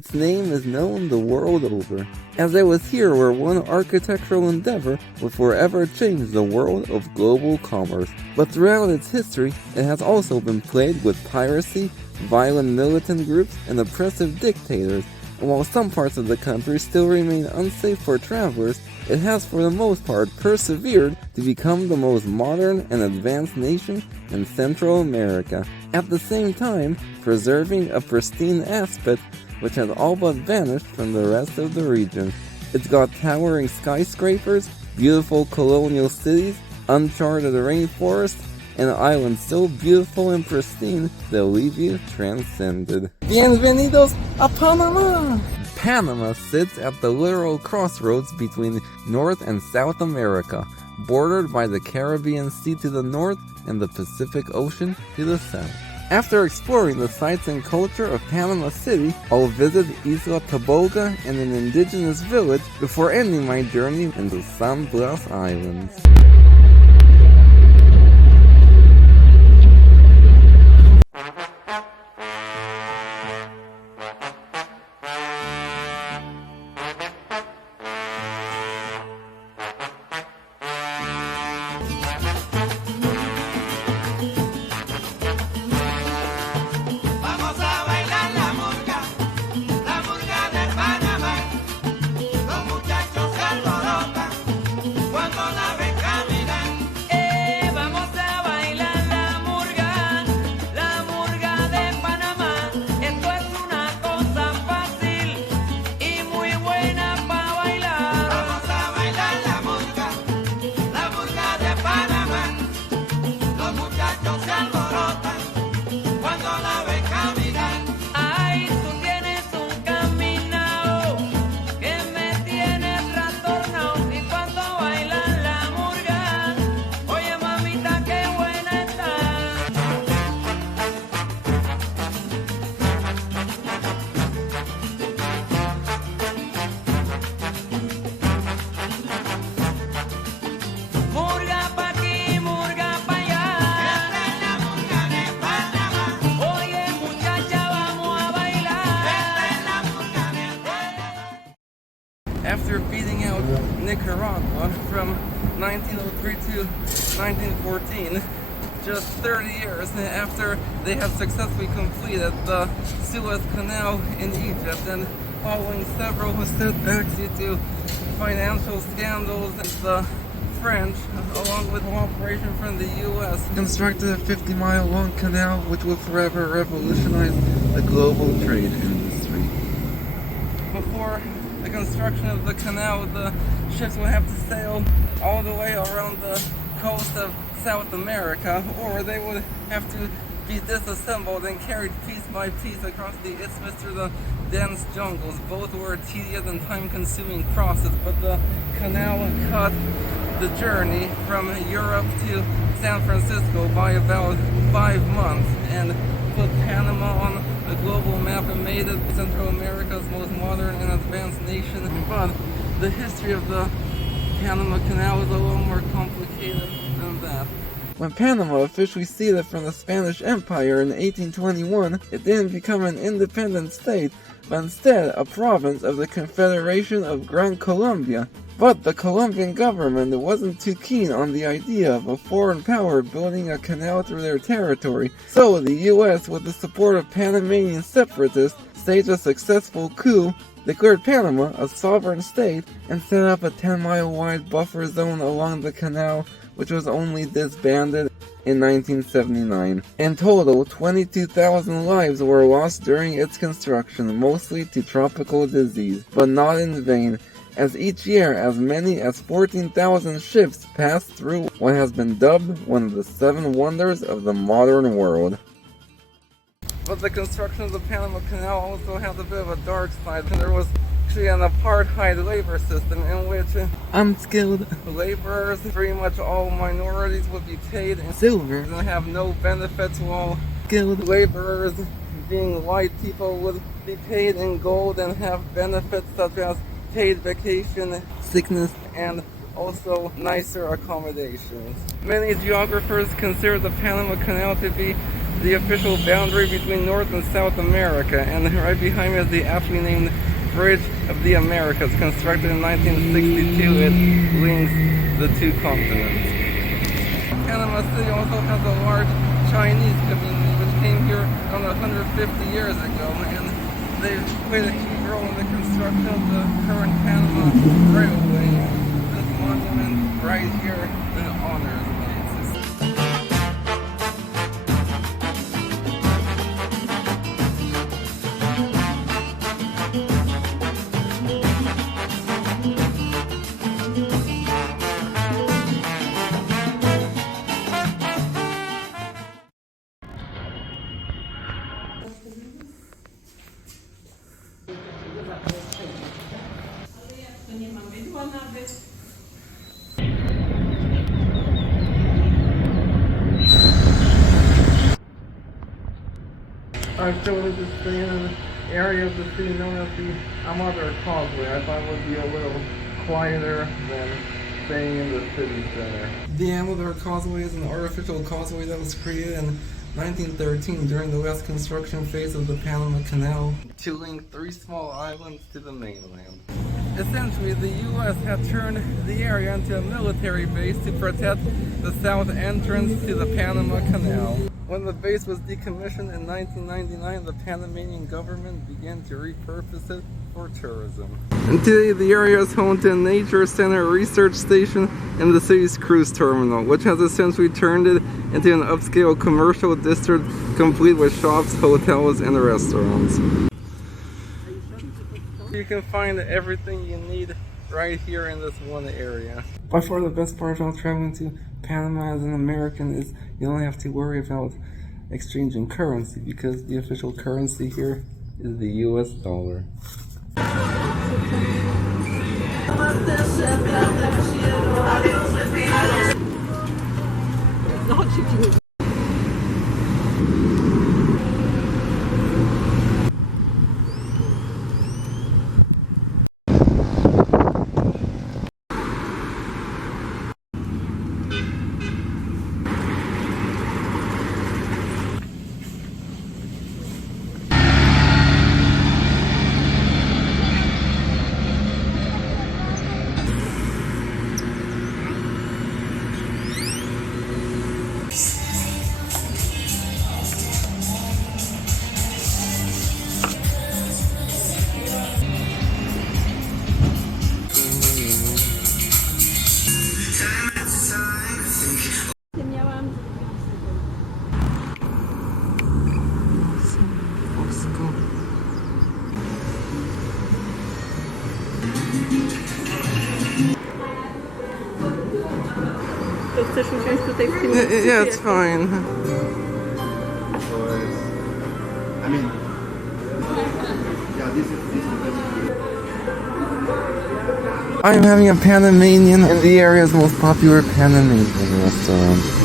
Its name is known the world over, as it was here where one architectural endeavor would forever change the world of global commerce. But throughout its history, it has also been plagued with piracy, violent militant groups, and oppressive dictators. And while some parts of the country still remain unsafe for travelers, it has for the most part persevered to become the most modern and advanced nation in Central America, at the same time preserving a pristine aspect which has all but vanished from the rest of the region. It's got towering skyscrapers, beautiful colonial cities, uncharted rainforests, and islands so beautiful and pristine they'll leave you transcended. Bienvenidos a Panama! Panama sits at the literal crossroads between North and South America, bordered by the Caribbean Sea to the north and the Pacific Ocean to the south. After exploring the sights and culture of Panama City, I'll visit Isla Taboga and an indigenous village before ending my journey into San Blas Islands. After beating out Nicaragua from 1903 to 1914, just 30 years after they have successfully completed the Suez Canal in Egypt, and following several setbacks due to financial scandals, the French, along with cooperation from the U.S., constructed a 50-mile-long canal which would forever revolutionize the global trade industry. Before the construction of the canal, the ships would have to sail all the way around the coast of South America, or they would have to be disassembled and carried piece by piece across the isthmus through the dense jungles. Both were a tedious and time-consuming process, but the canal cut the journey from Europe to San Francisco by about 5 months and put Panama on the global map and made it Central America's most modern and advanced nation. But the history of the Panama Canal is a little more complicated than that. When Panama officially ceded from the Spanish Empire in 1821, it didn't become an independent state, but instead a province of the Confederation of Gran Colombia. But the Colombian government wasn't too keen on the idea of a foreign power building a canal through their territory, so the US, with the support of Panamanian separatists, staged a successful coup, declared Panama a sovereign state, and set up a 10-mile wide buffer zone along the canal, which was only disbanded in 1979. In total, 22,000 lives were lost during its construction, mostly to tropical disease, but not in vain, as each year as many as 14,000 ships passed through what has been dubbed one of the 7 wonders of the modern world. But the construction of the Panama Canal also has a bit of a dark side. There was actually an apartheid labor system in which unskilled laborers, pretty much all minorities, would be paid in silver and have no benefits, while skilled laborers, being white people, would be paid in gold and have benefits such as paid vacation, sickness, and also nicer accommodations. Many geographers consider the Panama Canal to be the official boundary between North and South America, and right behind me is the aptly named Bridge of the Americas, constructed in 1962. It links the two continents. Panama City also has a large Chinese community which came here around 150 years ago, and they played a key role in the construction of the current Panama Railway. This monument right here honors them. I showed this thing in an area of the city known as the Amador Causeway. I thought it would be a little quieter than staying in the city center. The Amador Causeway is an artificial causeway that was created in 1913 during the last construction phase of the Panama Canal to link 3 small islands to the mainland. Essentially, the U.S. had turned the area into a military base to protect the south entrance to the Panama Canal. When the base was decommissioned in 1999, the Panamanian government began to repurpose it for tourism. And today, the area is home to a nature center, research station, and the city's cruise terminal, which has essentially turned it into an upscale commercial district complete with shops, hotels, and restaurants. You can find everything you need right here in this one area. By far the best part about traveling to Panama as an American is you don't have to worry about exchanging currency, because the official currency here is the US dollar. Yeah, it's fine. I mean, yeah, this is I'm having a Panamanian in the area's most popular Panamanian restaurant.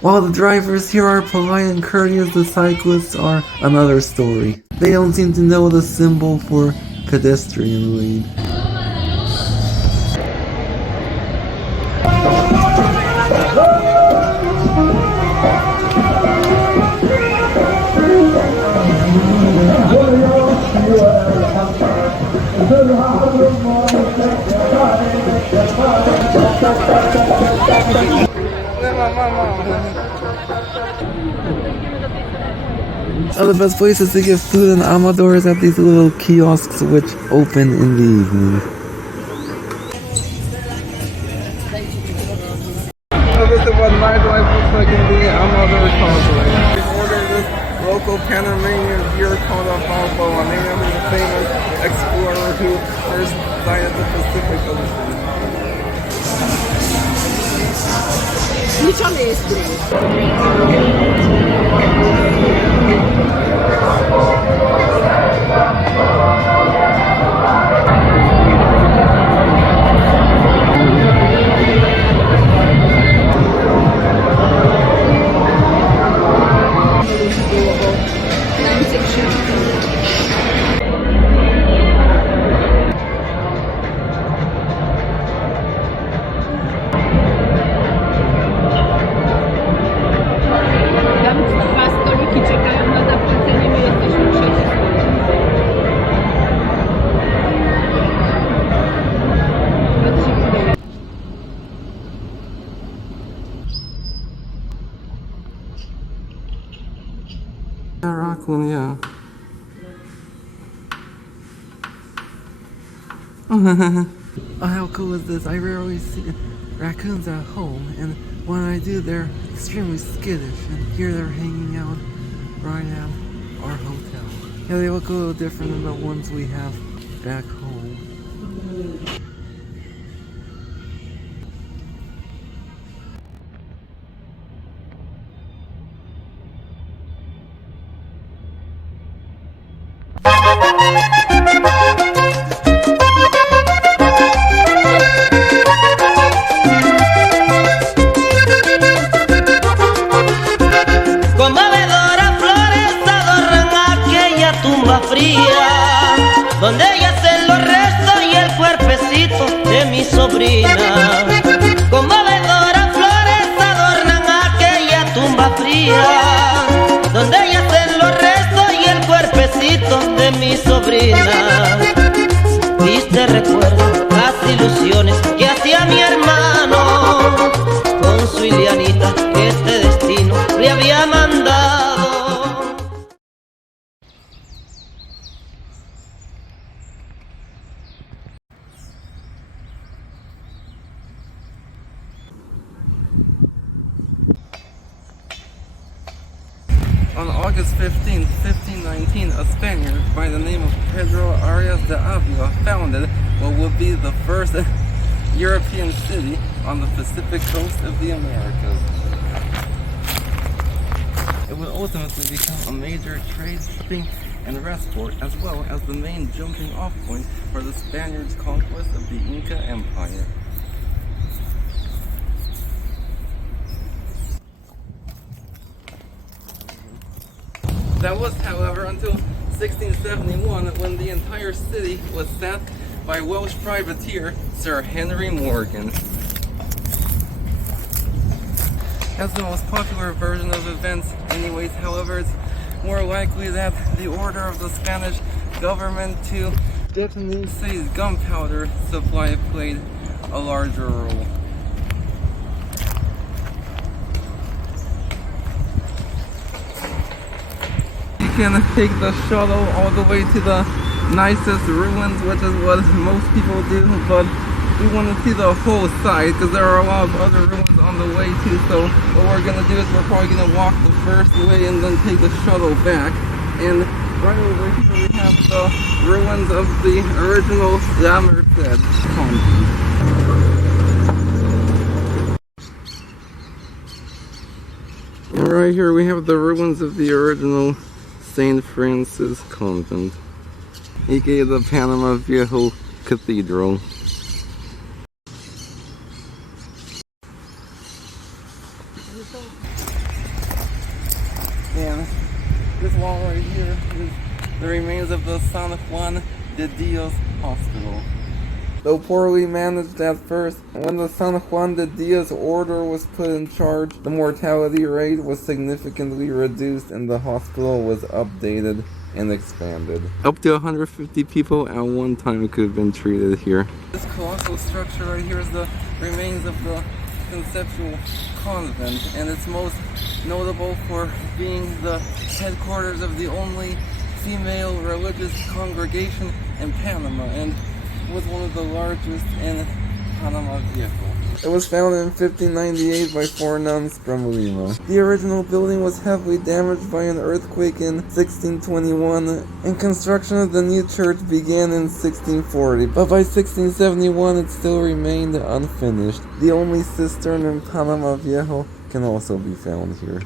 While the drivers here are polite and courteous, the cyclists are another story. They don't seem to know the symbol for pedestrian lane. The best places to get food in Amador is at these little kiosks which open in the evening. So this is what nightlife looks like in the Amador Causeway. We ordered this local Panamanian beer called a Balbo, named after the famous explorer who first sighted the Pacific Ocean. Which one is green? Raccoon, yeah. Oh, how cool is this? I rarely see raccoons at home, and when I do, they're extremely skittish, and here they're hanging out right at our hotel. Yeah, they look a little different than the ones we have back home. Donde yacen los restos y el cuerpecito de mi sobrina. Conmovedoras flores adornan aquella tumba fría, donde yacen los restos y el cuerpecito de mi sobrina. Triste recuerdo las ilusiones que hacía mi hermano con su Ilianita, que este destino le había mandado. On August 15, 1519, a Spaniard by the name of Pedro Arias de Avila founded what would be the first European city on the Pacific coast of the Americas. It would ultimately become a major trade, shipping, and rest port, as well as the main jumping off point for the Spaniards' conquest of the Inca Empire. That was, however, until 1671, when the entire city was sacked by Welsh privateer Sir Henry Morgan. That's the most popular version of events anyways. However, it's more likely that the order of the Spanish government to detonate city's gunpowder supply played a larger role. Can take the shuttle all the way to the nicest ruins, which is what most people do, but we want to see the whole site because there are a lot of other ruins on the way too. So what we're gonna do is we're probably gonna walk the first way and then take the shuttle back. And right over here we have the ruins of the original La Merced convent. And right here we have the ruins of the original St. Francis Convent, aka the Panama Viejo Cathedral. And this wall right here is the remains of the San Juan de Dios Hospital. Though poorly managed at first, when the San Juan de Dios order was put in charge, the mortality rate was significantly reduced and the hospital was updated and expanded. Up to 150 people at one time could have been treated here. This colossal structure right here is the remains of the conceptual convent, and it's most notable for being the headquarters of the only female religious congregation in Panama, and was one of the largest in Panama Viejo. It was founded in 1598 by 4 nuns from Lima. The original building was heavily damaged by an earthquake in 1621, and construction of the new church began in 1640, but by 1671 it still remained unfinished. The only cistern in Panama Viejo can also be found here.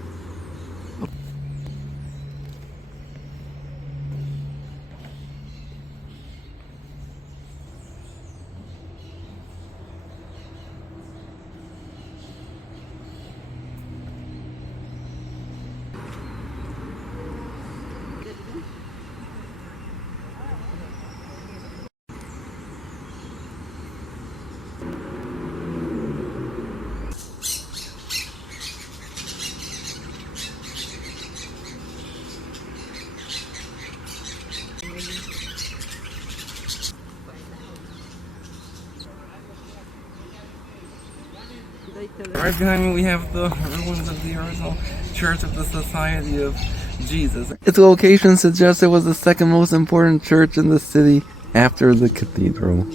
Right behind me we have the ruins of the original Church of the Society of Jesus. Its location suggests it was the second most important church in the city after the cathedral.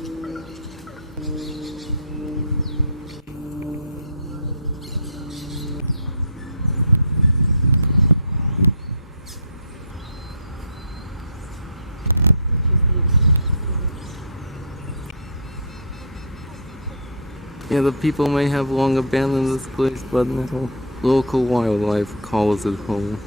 Yeah, the people may have long abandoned this place, but local wildlife calls it home.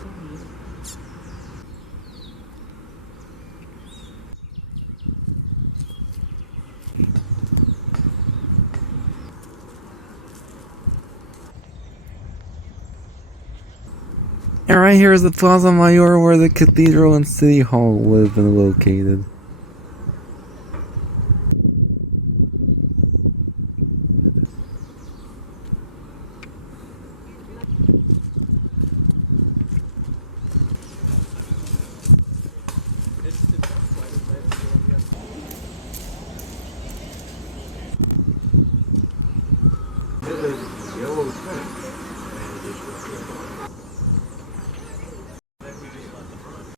And right here is the Plaza Mayor where the cathedral and city hall would have been located.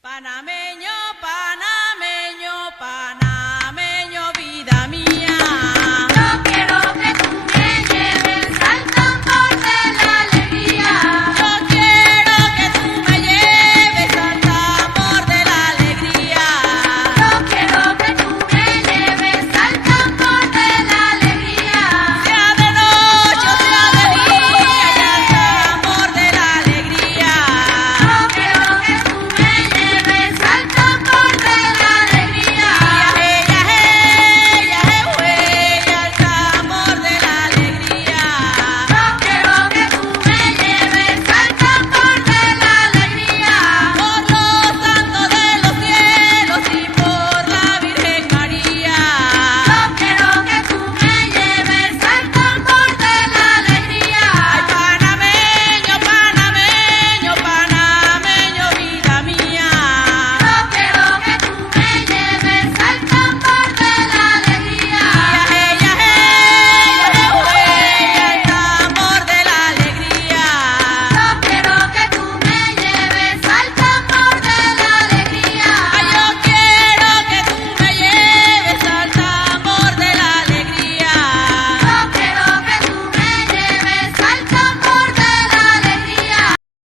Panameño.